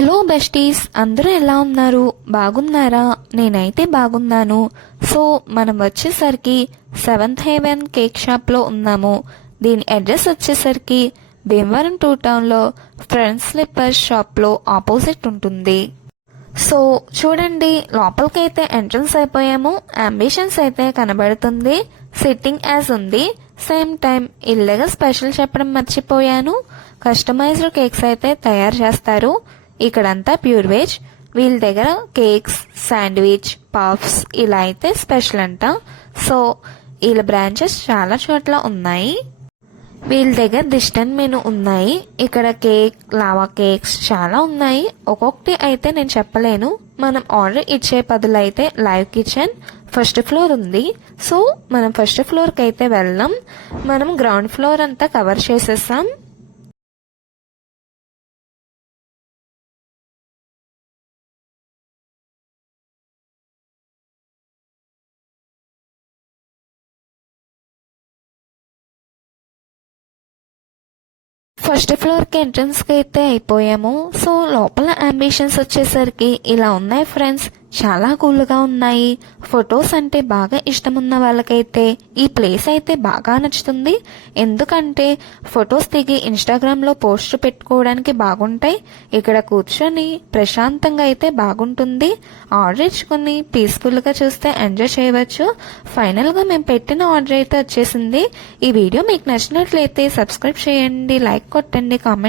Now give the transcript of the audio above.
Hello besties, అందరూ ఎలా ఉన్నారు? బాగున్నారా? నేనైతే బాగున్నాను. సో మనం వచ్చేసరికి సెవెంత్ హెవెన్ కేక్ షాప్లో ఉన్నాము. దీని అడ్రస్ వచ్చేసరికి భీమవరం 2 టౌన్లో ఫ్రెండ్స్ స్లిప్పర్స్ షాప్లో ఆపోజిట్ ఉంటుంది. సో చూడండి, లోపలికైతే ఎంట్రన్స్ అయిపోయాము. అంబిషన్స్ అయితే కనబడుతుంది. సిట్టింగ్ యాజ్ ఉంది. సేమ్ టైం ఇల్లగా స్పెషల్ చెప్పడం మర్చిపోయాను. కస్టమైజ్డ్ కేక్స్ అయితే తయారు చేస్తారు. ఇక్కడంతా ప్యూర్ వెజ్. వీళ్ళ దగ్గర కేక్స్, శాండ్విచ్, పఫ్స్ ఇలా అయితే స్పెషల్ అంట. సో వీళ్ళ బ్రాంచెస్ చాలా చోట్ల ఉన్నాయి. వీళ్ళ దగ్గర డిస్టెంట్ మెనూ ఉన్నాయి. ఇక్కడ కేక్, లావా కేక్స్ చాలా ఉన్నాయి. ఒక్కొక్కటి అయితే నేను చెప్పలేను. మనం ఆర్డర్ ఇచ్చే బదులైతే లైవ్ కిచెన్ ఫస్ట్ ఫ్లోర్ ఉంది. సో మనం ఫస్ట్ ఫ్లోర్కి అయితే వెళ్దాం. మనం గ్రౌండ్ ఫ్లోర్ అంతా కవర్ చేసేసాం. ఫస్ట్ ఫ్లోర్కి ఎంట్రన్స్కి అయితే అయిపోయాము. సో లోపల అంబిషన్స్ వచ్చేసరికి ఇలా ఉన్నాయి ఫ్రెండ్స్. చాలా కూల్గా ఉన్నాయి. ఫొటోస్ అంటే బాగా ఇష్టం ఉన్న వాళ్ళకైతే ఈ ప్లేస్ అయితే బాగా నచ్చుతుంది. ఎందుకంటే ఫొటోస్ దిగి ఇన్స్టాగ్రామ్లో పోస్ట్ పెట్టుకోవడానికి బాగుంటాయి. ఇక్కడ కూర్చొని ప్రశాంతంగా అయితే బాగుంటుంది. ఆర్డర్ ఇచ్చుకొని పీస్ఫుల్గా చూస్తే ఎంజాయ్ చేయవచ్చు. ఫైనల్గా మేము పెట్టిన ఆర్డర్ అయితే వచ్చేసింది. ఈ వీడియో మీకు నచ్చినట్లయితే సబ్స్క్రైబ్ చేయండి, లైక్ కొట్టండి, కామెంట్